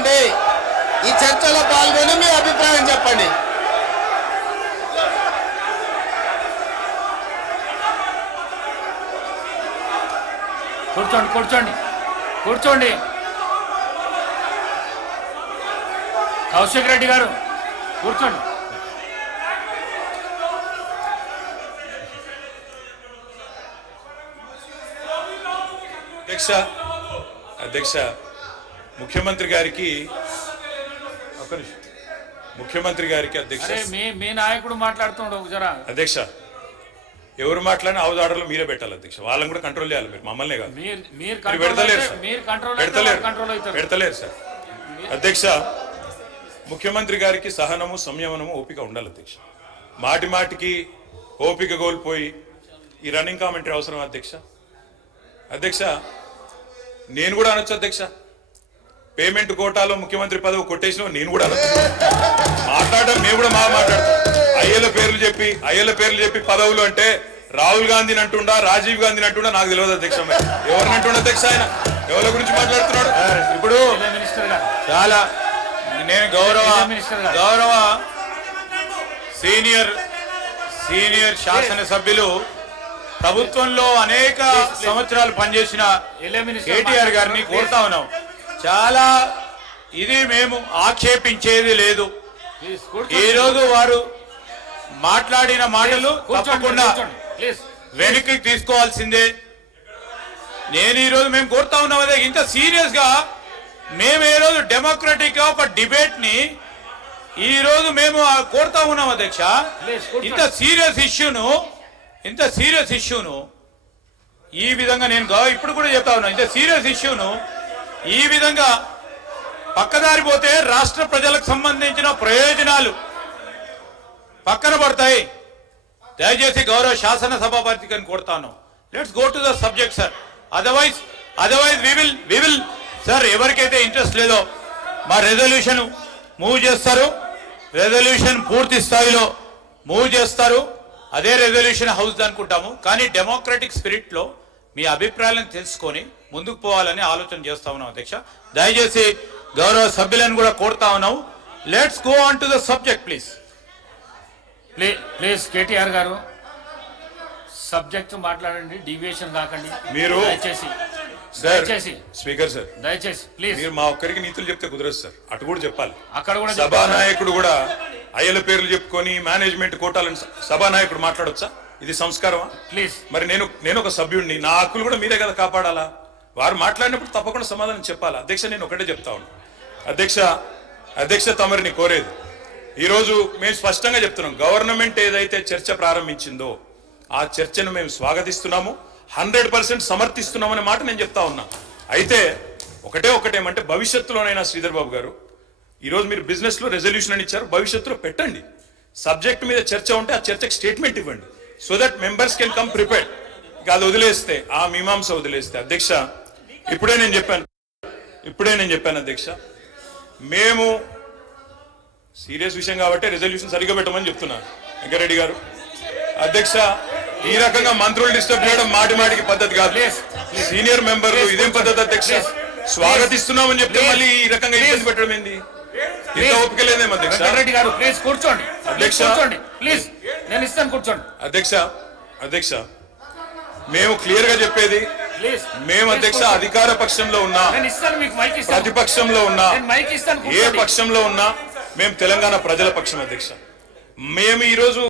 చెప్పండి. ఈ చర్చలో పాల్గొని మీ అభిప్రాయం చెప్పండి. కూర్చోండి కూర్చోండి కూర్చోండి. కౌశిక్ రెడ్డి గారు కూర్చోండి. అధ్యక్ష ముఖ్యమంత్రి గారికి అధ్యక్ష మీ నాయకుడు మాట్లాడుతుండ జరా. అధ్యక్ష ఎవరు మాట్లాడినా హౌస్ ఆర్డర్లో మీరే పెట్టాలి అధ్యక్ష. వాళ్ళని కూడా కంట్రోల్ చేయాలి. మీరు మమ్మల్నే కాదు. పెడతలేరు సార్. అధ్యక్ష ముఖ్యమంత్రి గారికి సహనము సంయమనము ఓపిక ఉండాలి అధ్యక్ష. మాటి మాటికి ఓపిక కోల్పోయి ఈ రన్నింగ్ కామెంటరీ అవసరం అధ్యక్ష. అధ్యక్ష నేను కూడా అనొచ్చు అధ్యక్ష. పేమెంట్ కోటాలో ముఖ్యమంత్రి పదవి కొట్టేసిన నేను కూడా అనొచ్చు. మాట్లాడడం మేము కూడా మాట్లాడతాం. అయ్యల పేర్లు చెప్పి పదవులు అంటే రాహుల్ గాంధీని అంటుండా, రాజీవ్ గాంధీని అంటుండా నాకు తెలియదు అధ్యక్ష. ఎవరిని అంటుండ అధ్యక్ష? ఆయన ఎవరి గురించి మాట్లాడుతున్నాడు? ఇప్పుడు చాలా నేను గౌరవ సీనియర్ శాసనసభ్యులు ప్రభుత్వంలో అనేక సంవత్సరాలు పనిచేసిన కేటీఆర్ గారిని కోరుతా ఉన్నాం. చాలా ఇది మేము ఆక్షేపించేది లేదు. ఈ రోజు వారు మాట్లాడిన మాటలు తప్పకుండా వెనక్కి తీసుకోవాల్సిందే. నేను ఈ రోజు మేము కోరుతా ఉన్నాం అదే. ఇంత సీరియస్ గా మేము ఏ రోజు డెమోక్రటిక్ గా ఒక డిబేట్ ని ఈ రోజు మేము కోరుతా ఉన్నాం అధ్యక్ష. ఇంత సీరియస్ ఇష్యూను ఈ విధంగా నేను ఇప్పుడు కూడా చెప్తా ఉన్నా. ఇంత సీరియస్ ఇష్యూను ఈ విధంగా పక్కదారి పోతే రాష్ట్ర ప్రజలకు సంబంధించిన ప్రయోజనాలు పక్కన పడతాయి. దయచేసి గౌరవ శాసనసభాపతి గారిని కోరుతాను, let's go to the subject sir. Otherwise we will sir, ఎవరికైతే ఇంట్రెస్ట్ లేదో మా రెజల్యూషన్ మూవ్ చేస్తారు. రెజల్యూషన్ పూర్తి స్థాయిలో మూవ్ చేస్తారు. అదే రెజల్యూషన్ హౌస్ అనుకుంటాము. కానీ డెమోక్రటిక్ స్పిరిట్ లో మీ అభిప్రాయాలను తెలుసుకొని ముందుకు పోవాలని ఆలోచన చేస్తా ఉన్నాం అధ్యక్ష. దయచేసి గౌరవ సభ్యులను కూడా కోరుతా ఉన్నాం, let's go on to the subject please. Please KTR గారు సబ్జెక్ట్ మాట్లాడండి, డీవియేషన్ కాకండి మీరు. దయచేసి స్పీకర్ సార్, దయచేసి ప్లీజ్. మీరు మా ఒక్కరికి నీతులు చెప్తే కుదరదు సార్. అటు కూడా చెప్పాలి. అక్కడ కూడా సభానాయకుడు కూడా అయ్యల పేర్లు చెప్పుకొని మేనేజ్మెంట్ కోటాలను సభానాయకుడు మాట్లాడొచ్చా? ఇది సంస్కారమా? ప్లీజ్. మరి నేను ఒక సభ్యుడిని, నా హక్కులు కూడా మీరే కదా కాపాడాలా? వారు మాట్లాడినప్పుడు తప్పకుండా సమాధానం చెప్పాలా? అధ్యక్ష నేను ఒకటే చెప్తా ఉన్నాను అధ్యక్ష తమరిని కోరేది ఈరోజు మేము స్పష్టంగా చెప్తున్నాం. గవర్నమెంట్ ఏదైతే చర్చ ప్రారంభించిందో ఆ చర్చను మేము స్వాగతిస్తున్నాము, 100% సమర్థిస్తున్నామనే మాట నేను చెప్తా ఉన్నా. అయితే ఒకటేమంటే భవిష్యత్తులోనైనా శ్రీధర్ బాబు గారు, ఈరోజు మీరు బిజినెస్ లో రెజల్యూషన్ అని ఇచ్చారు, భవిష్యత్తులో పెట్టండి. సబ్జెక్ట్ మీద చర్చ ఉంటే ఆ చర్చకు స్టేట్మెంట్ ఇవ్వండి, so that members can come prepared. ఇక అది వదిలేస్తే, ఆ మీమాంస వదిలేస్తే అధ్యక్ష, ఇప్పుడే నేను చెప్పాను అధ్యక్ష, మేము సీరియస్ విషయం కాబట్టి రెజల్యూషన్ సరిగ్గా పెట్టమని చెప్తున్నాను వెంకరెడ్డి గారు. అధ్యక్ష ఈ రకంగా మంత్రులు డిస్టర్బ్ చేయడం మాటికి పద్ధతి కాదు. సీనియర్ మెంబర్లు ఇదేం పద్ధతి అధ్యక్ష? స్వాగతిస్తున్నామని చెప్తే మళ్ళీ ఈ రకంగా ఇబ్బంది పెట్టడం ఏంది? ఇంత ఓపిక లేదేమో అధ్యక్ష. రెడ్డి గారు ప్లీజ్ కూర్చోండి. అధ్యక్ష ప్లీజ్, నేను ఇస్తాను కూర్చోండి. అధ్యక్ష మేము క్లియర్ గా చెప్పేది, మేము అధ్యక్ష అధికార పక్షంలో ఉన్నా, ప్రతిపక్షంలో ఉన్నా, ఏ పక్షంలో ఉన్నా మేము తెలంగాణ ప్రజల పక్షం అధ్యక్ష. మేము ఈరోజు